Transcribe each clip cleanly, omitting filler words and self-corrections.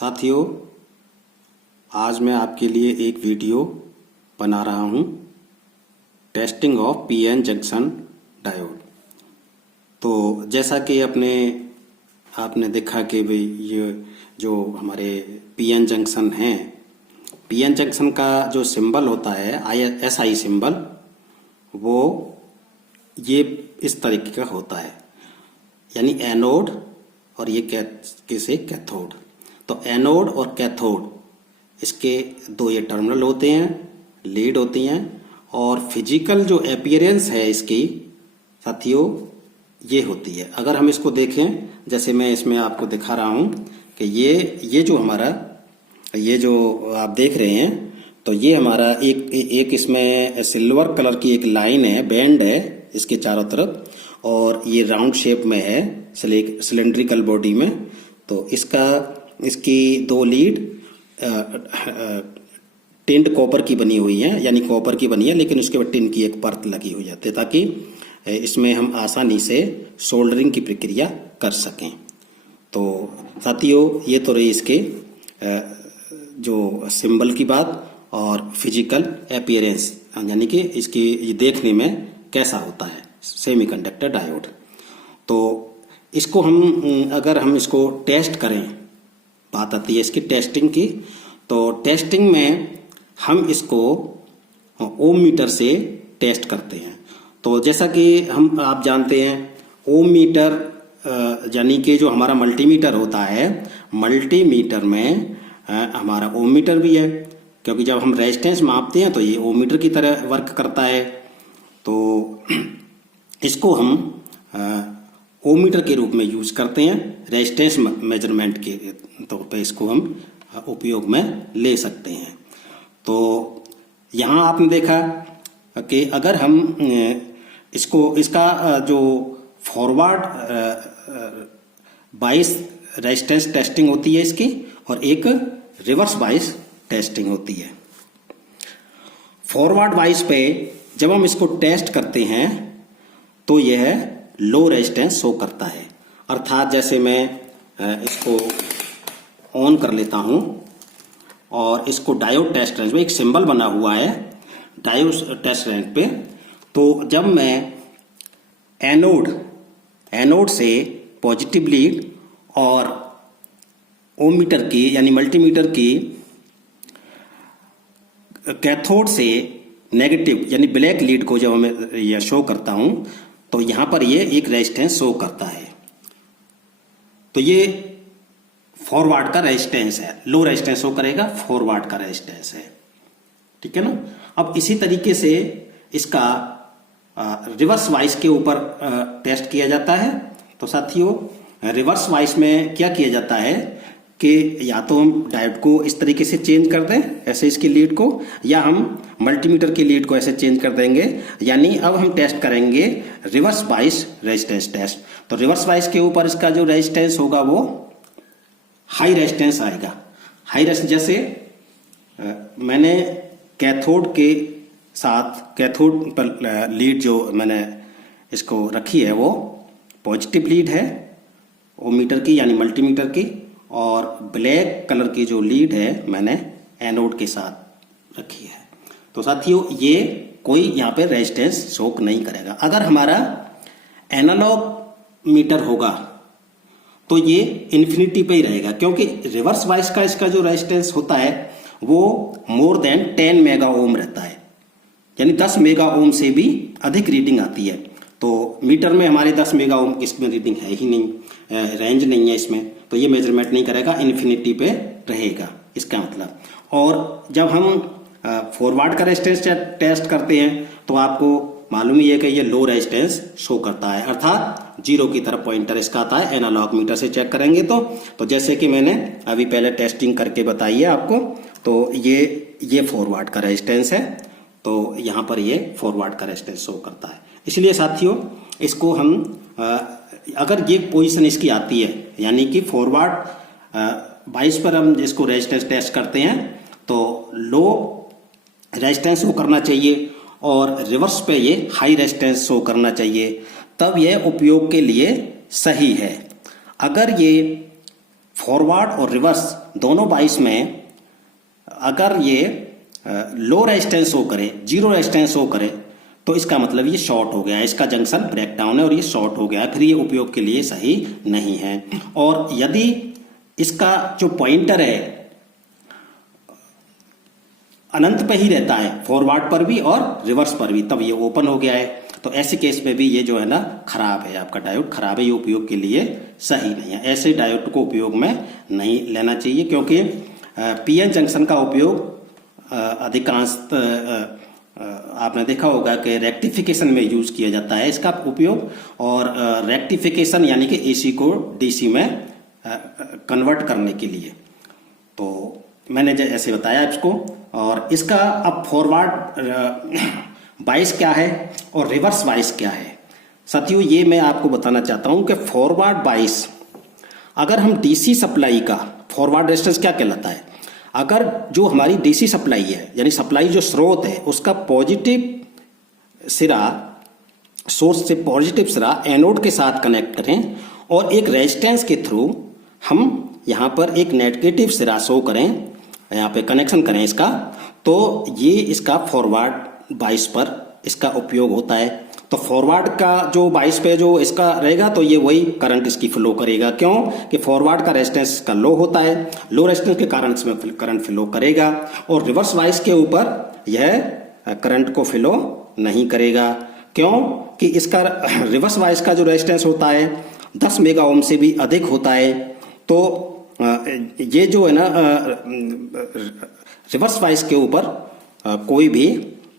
साथियों, आज मैं आपके लिए एक वीडियो बना रहा हूँ testing of PN junction diode. तो जैसा कि आपने देखा कि भाई ये जो हमारे पीएन जंक्शन हैं, पीएन जंक्शन का जो सिंबल होता है SI सिंबल, वो ये इस तरीके का होता है, यानी एनोड और ये कैसे कैथोड। तो एनोड और कैथोड इसके दो ये टर्मिनल होते हैं, लीड होती हैं, और फिजिकल जो अपीयरेंस है इसकी साथियों ये होती है। अगर हम इसको देखें, जैसे मैं इसमें आपको दिखा रहा हूं कि ये जो हमारा ये जो आप देख रहे हैं, तो ये हमारा एक इसमें सिल्वर कलर की एक लाइन है, बैंड है इसके चारों तरफ, और ये राउंड शेप में है सिलेंड्रिकल बॉडी में। तो इसकी दो लीड टिंड कॉपर की बनी हुई है, यानी कॉपर की बनी है, लेकिन उसके बाद टिन की एक परत लगी हुई जाती है ताकि इसमें हम आसानी से सोल्डरिंग की प्रक्रिया कर सकें। तो साथियों, ये तो रही इसके जो सिंबल की बात और फिजिकल अपीयरेंस, यानी कि इसकी ये देखने में कैसा होता है सेमीकंडक्टर डायोड। तो इसको अगर हम इसको टेस्ट करें, बात आती है इसकी टेस्टिंग की। तो टेस्टिंग में हम इसको ओम मीटर से टेस्ट करते हैं। तो जैसा कि आप जानते हैं, ओम मीटर यानी कि जो हमारा मल्टीमीटर होता है, मल्टीमीटर में हमारा ओम मीटर भी है, क्योंकि जब हम रेजिस्टेंस मापते हैं तो ये ओम मीटर की तरह वर्क करता है। तो इसको हम ओम मीटर के रूप में यूज करते हैं, रेजिस्टेंस मेजरमेंट के तौर पे इसको हम उपयोग में ले सकते हैं। तो यहाँ आपने देखा कि अगर हम इसका जो फॉरवर्ड बाइस रेजिस्टेंस टेस्टिंग होती है इसकी, और एक रिवर्स बाइस टेस्टिंग होती है। फॉरवर्ड बाइस पे जब हम इसको टेस्ट करते हैं तो यह लो रेजिस्टेंस शो करता है, अर्थात जैसे मैं इसको ऑन कर लेता हूं और इसको डायोड टेस्ट रेंज में एक सिंबल बना हुआ है डायोड टेस्ट रेंज पे। तो जब मैं एनोड से पॉजिटिव लीड और ओम मीटर की यानी मल्टीमीटर की कैथोड से नेगेटिव यानी ब्लैक लीड को जब मैं यह शो करता हूं, तो यहां पर ये एक रेजिस्टेंस शो करता है। तो ये फॉरवर्ड का रेजिस्टेंस है, लो रेजिस्टेंस शो करेगा, फॉरवर्ड का रेजिस्टेंस है, ठीक है ना। अब इसी तरीके से इसका रिवर्स वाइस के ऊपर टेस्ट किया जाता है। तो साथियों, रिवर्स वाइस में क्या किया जाता है कि या तो हम डायोड को इस तरीके से चेंज कर दें, ऐसे इसकी लीड को, या हम मल्टीमीटर की लीड को ऐसे चेंज कर देंगे। यानी अब हम टेस्ट करेंगे रिवर्स बाइस रेजिस्टेंस टेस्ट। तो रिवर्स बाइस के ऊपर इसका जो रेजिस्टेंस होगा वो हाई रेजिस्टेंस आएगा। हाई रेजिस्टेंस, जैसे मैंने कैथोड के साथ कैथोड पर लीड जो मैंने इसको रखी है वो पॉजिटिव लीड है ओम मीटर की यानी मल्टीमीटर की, और ब्लैक कलर की जो लीड है मैंने एनोड के साथ रखी है। तो साथियों, ये कोई यहाँ पे रेजिस्टेंस शो नहीं करेगा। अगर हमारा एनालॉग मीटर होगा तो ये इन्फिनिटी पे ही रहेगा, क्योंकि रिवर्स बाइस का इसका जो रेजिस्टेंस होता है वो मोर देन 10 मेगा ओम रहता है, यानी 10 मेगा ओम से भी अधिक रीडिंग आती है। तो मीटर में हमारे 10 मेगा ओम इसमें रीडिंग है ही नहीं, रेंज नहीं है इसमें, तो ये मेजरमेंट नहीं करेगा, इन्फिनिटी पे रहेगा इसका मतलब। और जब हम फॉरवर्ड का रेजिस्टेंस टेस्ट करते हैं तो आपको मालूम ही है कि ये लो रेजिस्टेंस शो करता है, अर्थात जीरो की तरफ पॉइंटर इसका आता है। एनालॉग मीटर से चेक करेंगे तो जैसे कि मैंने अभी पहले टेस्टिंग करके बताई है आपको, तो ये फॉरवर्ड का रेजिस्टेंस है, तो यहाँ पर ये फॉरवर्ड का रेजिस्टेंस शो करता है। इसलिए साथियों, इसको हम अगर ये पोजीशन इसकी आती है, यानी कि फॉरवर्ड बाइस पर हम जिसको रेजिस्टेंस टेस्ट करते हैं तो लो रेजिस्टेंस शो करना चाहिए, और रिवर्स पे ये हाई रेजिस्टेंस शो करना चाहिए, तब यह उपयोग के लिए सही है। अगर ये फॉरवर्ड और रिवर्स दोनों बाइस में अगर ये लो रेजिस्टेंस शो करे, जीरो रेजिस्टेंस शो करे, तो इसका मतलब ये शॉर्ट हो गया है, इसका जंक्शन ब्रेक डाउन है और ये शॉर्ट हो गया है, फिर ये उपयोग के लिए सही नहीं है। और यदि इसका जो पॉइंटर है अनंत पे ही रहता है, फॉरवर्ड पर भी और रिवर्स पर भी, तब ये ओपन हो गया है। तो ऐसे केस में भी ये जो है ना खराब है, आपका डायोड खराब है, ये उपयोग के लिए सही नहीं है। ऐसे डायोड को उपयोग में नहीं लेना चाहिए, क्योंकि पीएन जंक्शन का उपयोग अधिकांश आपने देखा होगा कि रेक्टिफिकेशन में यूज किया जाता है इसका उपयोग, और रेक्टिफिकेशन यानी कि एसी को डीसी में कन्वर्ट करने के लिए। तो मैंने ऐसे बताया इसको। और इसका अब फॉरवर्ड बाइस क्या है और रिवर्स बाइस क्या है साथियों, ये मैं आपको बताना चाहता हूं कि फॉरवर्ड बाइस, अगर हम डीसी सप्लाई का फॉरवर्ड रेजिस्टेंस क्या कहलाता है, अगर जो हमारी डीसी सप्लाई है यानी सप्लाई जो स्रोत है उसका पॉजिटिव सिरा, सोर्स से पॉजिटिव सिरा एनोड के साथ कनेक्ट करें और एक रेजिस्टेंस के थ्रू हम यहां पर एक नेगेटिव सिरा शो करें, यहाँ पे कनेक्शन करें इसका, तो ये इसका फॉरवर्ड बाइस पर इसका उपयोग होता है। तो फॉरवर्ड का जो बाइस पे जो इसका रहेगा तो ये वही करंट इसकी फ्लो करेगा। क्यों कि फॉरवर्ड का रेजिस्टेंस का लो होता है, लो रेजिस्टेंस के कारण इसमें करंट फ्लो करेगा, और रिवर्स बाइस के ऊपर यह करंट को फ्लो नहीं करेगा। क्यों कि इसका रिवर्स बाइस का जो रेजिस्टेंस होता है 10 मेगा ओम से भी अधिक होता है। तो ये जो है ना रिवर्स बाइस के ऊपर कोई भी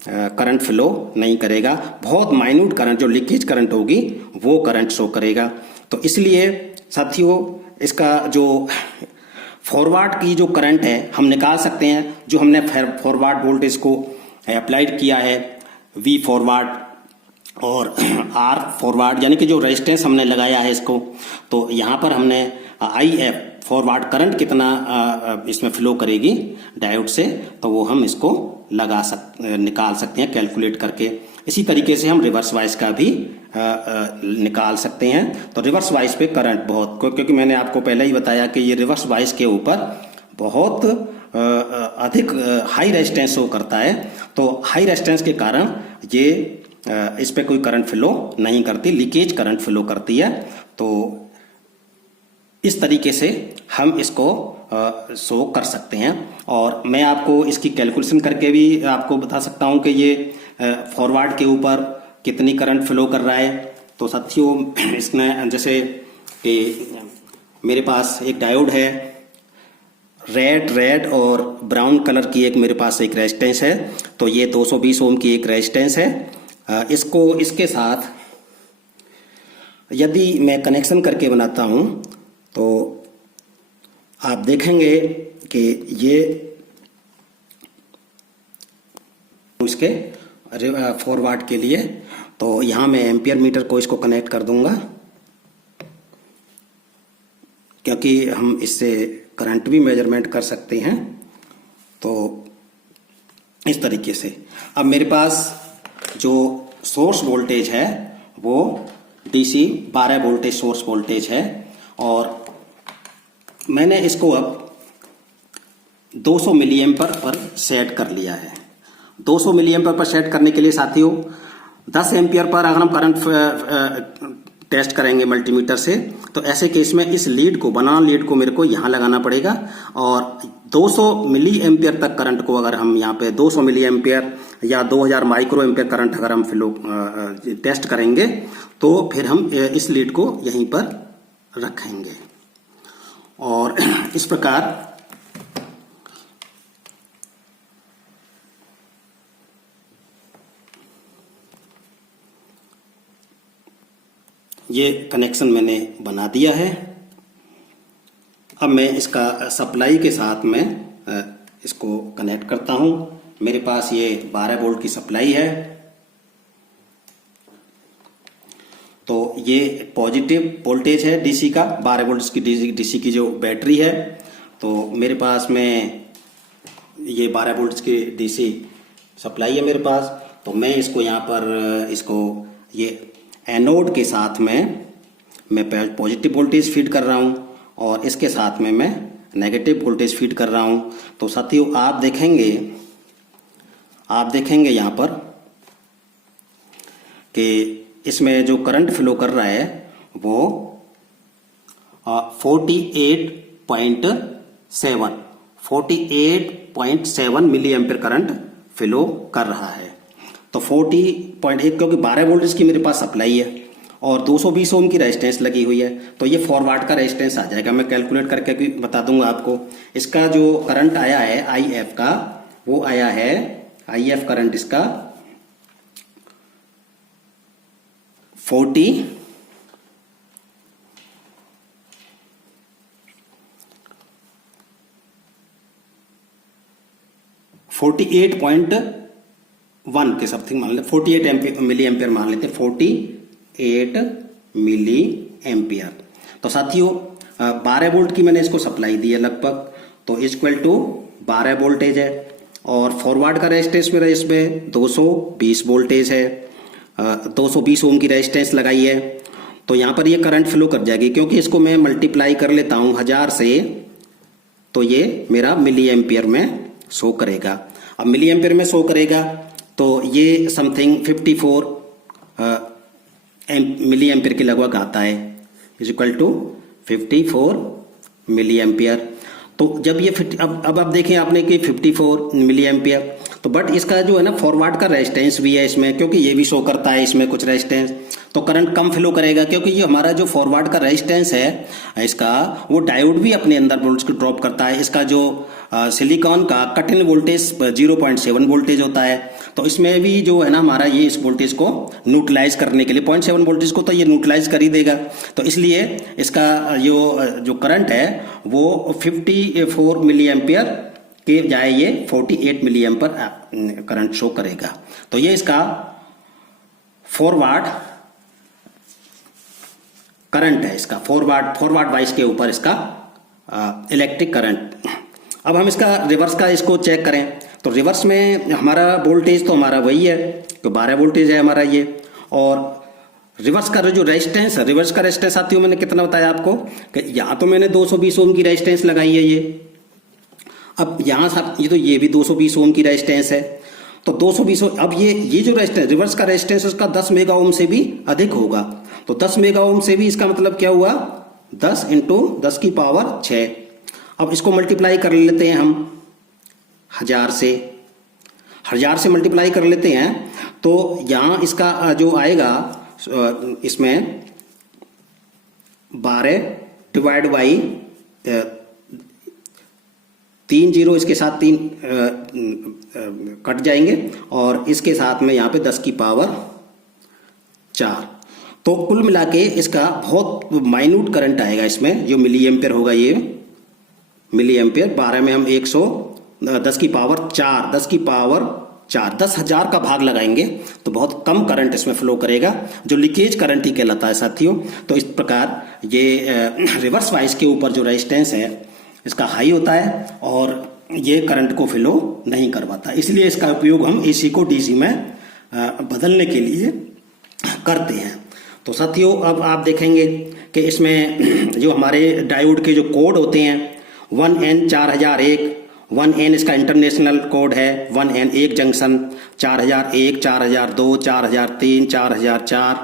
करंट फ्लो नहीं करेगा, बहुत माइन्यूट करंट जो लीकेज करंट होगी वो करंट शो करेगा। तो इसलिए साथियों इसका जो फॉरवर्ड की जो करंट है हम निकाल सकते हैं, जो हमने फॉरवर्ड वोल्टेज को अप्लाइड किया है वी फॉरवर्ड और आर फॉरवर्ड यानी कि जो रेजिस्टेंस हमने लगाया है इसको, तो यहाँ पर हमने आई एफ फॉरवर्ड करंट कितना इसमें फ्लो करेगी डायोड से, तो वो हम इसको निकाल सकते हैं कैलकुलेट करके। इसी तरीके से हम रिवर्स वाइस का भी निकाल सकते हैं। तो रिवर्स वाइस पे करंट बहुत, क्योंकि मैंने आपको पहले ही बताया कि ये रिवर्स वाइस के ऊपर बहुत अधिक हाई रेजिस्टेंस शो करता है। तो हाई रेजिस्टेंस के कारण ये इस पे कोई करंट फ्लो नहीं करती, लीकेज करंट फ्लो करती है। तो इस तरीके से हम इसको शो कर सकते हैं, और मैं आपको इसकी कैलकुलेशन करके भी आपको बता सकता हूं कि ये फॉरवर्ड के ऊपर कितनी करंट फ्लो कर रहा है। तो साथियों इसमें जैसे कि मेरे पास एक डायोड है, रेड और ब्राउन कलर की एक मेरे पास एक रेजिस्टेंस है, तो ये 220 ओम की एक रेजिस्टेंस है। इसको इसके साथ यदि मैं कनेक्शन करके बनाता हूं तो आप देखेंगे कि ये इसके फॉरवर्ड के लिए, तो यहां मैं एम्पियर मीटर को इसको कनेक्ट कर दूंगा, क्योंकि हम इससे करंट भी मेजरमेंट कर सकते हैं। तो इस तरीके से अब मेरे पास जो सोर्स वोल्टेज है वो डीसी 12 वोल्टेज सोर्स वोल्टेज है, और मैंने इसको अब 200 मिली एम्पर पर सेट कर लिया है। 200 मिली एम्पर पर सेट करने के लिए साथियों 10 एम्पियर पर अगर हम करंट टेस्ट करेंगे मल्टीमीटर से, तो ऐसे केस में इस लीड को, बनाना लीड को मेरे को यहाँ लगाना पड़ेगा, और 200 मिली एम्पियर तक करंट को अगर हम यहाँ पे 200 मिली एम्पियर या 2000 माइक्रो एम्पियर करंट अगर हम फ्लो टेस्ट करेंगे, तो फिर हम इस लीड को यहीं पर रखेंगे, और इस प्रकार ये कनेक्शन मैंने बना दिया है। अब मैं इसका सप्लाई के साथ में इसको कनेक्ट करता हूं। मेरे पास ये 12 वोल्ट की सप्लाई है, तो ये पॉजिटिव वोल्टेज है डीसी का, 12 वोल्ट की डीसी की जो बैटरी है। तो मेरे पास में ये 12 वोल्ट की डीसी सप्लाई है मेरे पास, तो मैं इसको यहाँ पर इसको ये एनोड के साथ में मैं पॉजिटिव वोल्टेज फीड कर रहा हूँ, और इसके साथ में मैं नेगेटिव वोल्टेज फीड कर रहा हूँ। तो साथियों आप देखेंगे यहाँ पर कि इसमें जो करंट फ्लो कर रहा है वो 48.7 मिली एम्पियर करंट फ्लो कर रहा है। तो 40.8 क्योंकि 12 वोल्टेज की मेरे पास सप्लाई है और 220 ओम की रेजिस्टेंस लगी हुई है, तो ये फॉरवर्ड का रेजिस्टेंस आ जाएगा। मैं कैलकुलेट करके भी बता दूंगा आपको। इसका जो करंट आया है IF का, वो आया है IF करंट इसका 48.1 के समथिंग मान लेते, 48 मिली एम्पियर मान लेते, 48 मिली एम्पियर। तो साथियों 12 वोल्ट की मैंने इसको सप्लाई दी है लगभग, तो इक्वल टू 12 वोल्टेज है। और फॉरवर्ड का रेजिस्टेंस मेरा इसमें 220 वोल्टेज है, 220 ओम की रेजिस्टेंस लगाई है। तो यहाँ पर ये करंट फ्लो कर जाएगी, क्योंकि इसको मैं मल्टीप्लाई कर लेता हूँ 1000 से, तो ये मेरा मिली एम्पियर में शो करेगा। अब मिली एम्पियर में शो करेगा तो ये समथिंग 54 मिली एम्पियर के लगभग आता है, is equal to 54 milli ampere. तो जब ये अब आप देखें आपने कि 54 मिली एम्पियर, तो बट इसका जो है ना फॉरवर्ड का रेजिस्टेंस भी है इसमें, क्योंकि ये भी शो करता है इसमें कुछ रेजिस्टेंस, तो करंट कम फ्लो करेगा, क्योंकि ये हमारा जो फॉरवर्ड का रेजिस्टेंस है इसका, वो डायोड भी अपने अंदर वोल्टेज को ड्रॉप करता है। इसका जो सिलिकॉन का कट इन वोल्टेज 0.7 वोल्टेज होता है, तो इसमें भी जो है ना हमारा ये इस वोल्टेज को न्यूट्रलाइज करने के लिए 0.7 वोल्टेज को तो ये न्यूट्रलाइज कर ही देगा। तो इसलिए इसका जो करंट है वो 54 मिली एम्पियर के जाए ये 48 मिली एम्पियर करंट शो करेगा। तो ये इसका फॉरवर्ड करंट है, इसका फॉरवर्ड वाइज के ऊपर इसका इलेक्ट्रिक करंट। अब हम इसका रिवर्स का इसको चेक करें, तो रिवर्स में हमारा वोल्टेज तो हमारा वही है, तो 12 वोल्टेज है हमारा ये। और रिवर्स का जो रेजिस्टेंस है, रिवर्स का रेजिस्टेंस साथियों मैंने कितना बताया आपको कि यहाँ तो मैंने 220 ओम की रेजिस्टेंस लगाई है ये। अब यहाँ ये तो ये भी 220 ओम की रेजिस्टेंस है, तो 220 अब ये जो रेजिस्टेंस रिवर्स का रेजिस्टेंस उसका 10 मेगा ओम से भी अधिक होगा। तो 10 मेगा ओम से भी इसका मतलब क्या हुआ, 10 इंटू 10 की पावर 6। अब इसको मल्टीप्लाई कर लेते हैं हम 1000 से मल्टीप्लाई कर लेते हैं, तो यहाँ इसका जो आएगा इसमें 12 डिवाइड बाई 3 जीरो इसके साथ 3 कट जाएंगे, और इसके साथ में यहाँ पे 10 की पावर 4। तो कुल मिला के इसका बहुत माइन्यूट करंट आएगा इसमें, जो मिली एम्पियर होगा ये मिली एम्पियर। 12 में हम 10 की पावर 4 10,000 का भाग लगाएंगे तो बहुत कम करंट इसमें फ्लो करेगा, जो लीकेज करंट ही कहलाता है साथियों। तो इस प्रकार ये रिवर्स वाइज के ऊपर जो रेजिस्टेंस है इसका हाई होता है और ये करंट को फ्लो नहीं करवाता, इसलिए इसका उपयोग हम AC को DC में बदलने के लिए करते हैं। तो साथियों अब आप देखेंगे कि इसमें जो हमारे डायोड के जो कोड होते हैं 1N4001, 1N इसका इंटरनेशनल कोड है, 1N एक जंक्शन, 4001, 4002, 4003, 4004,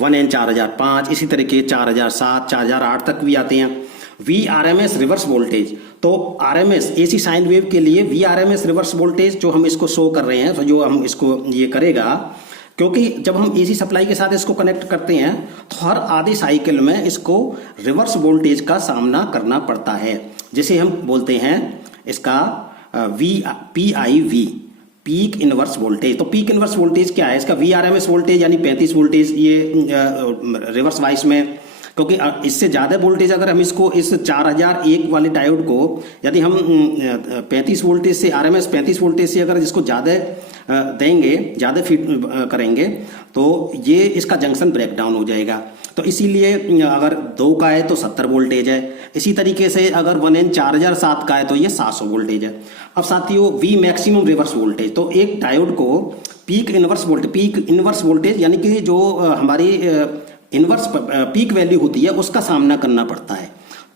1N 4005, इसी तरीके 4007, 4008 तक भी आते हैं। VRMS रिवर्स वोल्टेज, तो RMS AC साइन वेव के लिए VRMS रिवर्स वोल्टेज जो हम इसको शो कर रहे हैं, तो जो हम इसको ये करेगा, क्योंकि जब हम AC सप्लाई के साथ इसको कनेक्ट करते हैं तो हर आधी साइकिल में इसको रिवर्स वोल्टेज का सामना करना पड़ता है, जिसे हम बोलते हैं इसका PIV, पीक इनवर्स वोल्टेज। तो पीक इनवर्स वोल्टेज क्या है, इसका VRMS वोल्टेज यानी 35 वोल्टेज ये रिवर्स वाइज में, क्योंकि इससे ज़्यादा वोल्टेज अगर हम इसको इस 4001 वाले डायोड को यदि हम 35 वोल्टेज से RMS 35 वोल्टेज से अगर इसको ज़्यादा देंगे, ज़्यादा फिट करेंगे, तो ये इसका जंक्शन ब्रेकडाउन हो जाएगा। तो इसीलिए अगर 2 का है तो 70 वोल्टेज है, इसी तरीके से अगर 1N 4007 का है तो ये 700 वोल्टेज है। अब साथियों V मैक्सिमम रिवर्स वोल्टेज, तो एक डायोड को पीक इनवर्स वोल्टेज यानी कि जो हमारी इनवर्स पीक वैल्यू होती है उसका सामना करना पड़ता है।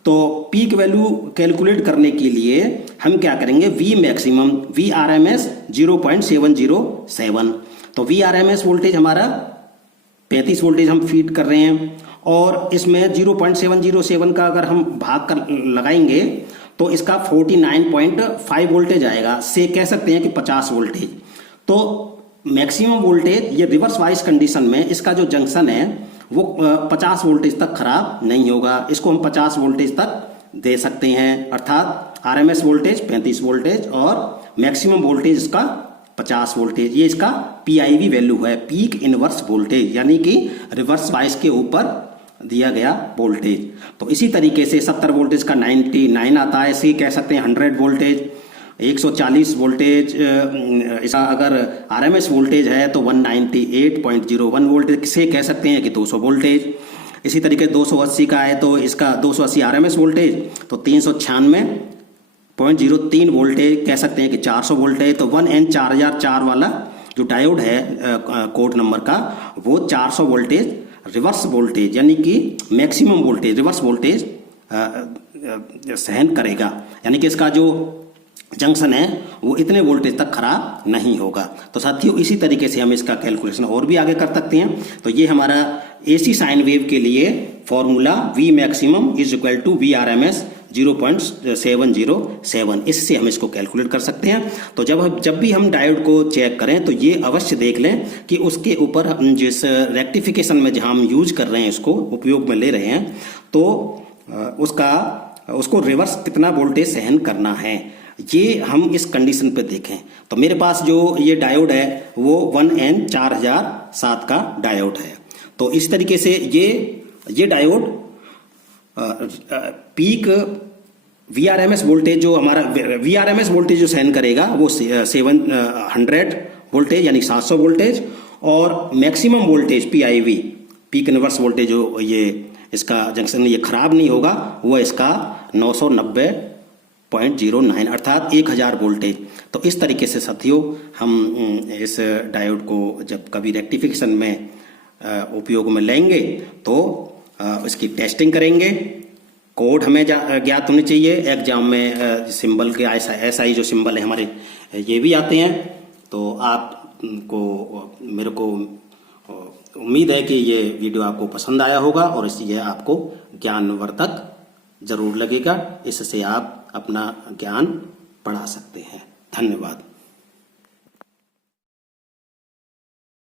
तो पीक वैल्यू कैलकुलेट करने के लिए हम क्या करेंगे, V maximum V R M S 0.707। तो V R M S voltage हमारा 35 वोल्टेज हम फीड कर रहे हैं और इसमें 0.707 का अगर हम भाग कर लगाएंगे तो इसका 49.5 वोल्टेज आएगा, से कह सकते हैं कि 50 वोल्टेज। तो मैक्सिमम वोल्टेज ये रिवर्स वाइज कंडीशन में इसका जो जंक्शन है वो 50 वोल्टेज तक खराब नहीं होगा, इसको हम 50 वोल्टेज तक दे सकते हैं, अर्थात आरएमएस वोल्टेज 35 वोल्टेज और मैक्सिमम वोल्टेज इसका 50 वोल्टेज। ये इसका पीआईवी वैल्यू है, पीक इनवर्स वोल्टेज, यानी कि रिवर्स वाइज के ऊपर दिया गया वोल्टेज। तो इसी तरीके से 70 वोल्टेज का 99 आता है, इसे कह सकते हैं 100 वोल्टेज। 140 वोल्टेज इसका अगर आरएमएस वोल्टेज है तो 198.01 वोल्टेज से कह सकते हैं कि 200 वोल्टेज। इसी तरीके 280 का है तो इसका 280 आरएमएस वोल्टेज तो 396.03 वोल्टेज कह सकते हैं कि 400 वोल्टेज। तो 1N4004 वाला जो डायोड है कोड नंबर का वो 400 वोल्टेज रिवर्स वोल्टेज यानी कि मैक्सिमम वोल्टेज रिवर्स वोल्टेज सहन करेगा, यानी कि इसका जो जंक्शन है वो इतने वोल्टेज तक खराब नहीं होगा। तो साथियों इसी तरीके से हम इसका कैलकुलेशन और भी आगे कर सकते हैं। तो ये हमारा एसी साइन वेव के लिए formula V maximum is equal to V R M S 0.707, इससे हम इसको कैलकुलेट कर सकते हैं। तो जब भी हम डायोड को चेक करें तो ये अवश्य देख लें कि उसके ऊपर जिस रेक्टिफिकेशन में जहां हम यूज कर रहे हैं, इसको उपयोग में ले रहे हैं, तो उसको रिवर्स कितना वोल्टेज सहन करना है, ये हम इस कंडीशन पे देखें। तो मेरे पास जो ये डायोड है वो 1N4007 का डायोड है। तो इस तरीके से ये डायोड पीक वीआरएमएस वोल्टेज जो हमारा वीआरएमएस वोल्टेज जो सहन करेगा वो 700 वोल्टेज यानी 700 वोल्टेज, और maximum voltage PIV peak inverse voltage जो ये इसका जंक्शन ये खराब नहीं होगा वो इसका 990.09 अर्थात 1000 वोल्टेज। तो इस तरीके से साथियों हम इस डायोड को जब कभी रेक्टिफिकेशन में उपयोग में लेंगे तो इसकी टेस्टिंग करेंगे। कोड हमें ज्ञात होने चाहिए, एग्जाम में सिंबल के ऐसा ही जो सिंबल है हमारे ये भी आते हैं। तो आपको मेरे को उम्मीद है कि ये वीडियो आपको पसंद आया होगा और इसलिए आपको ज्ञानवर्धक जरूर लगेगा, इससे आप अपना ज्ञान बढ़ा सकते हैं। धन्यवाद।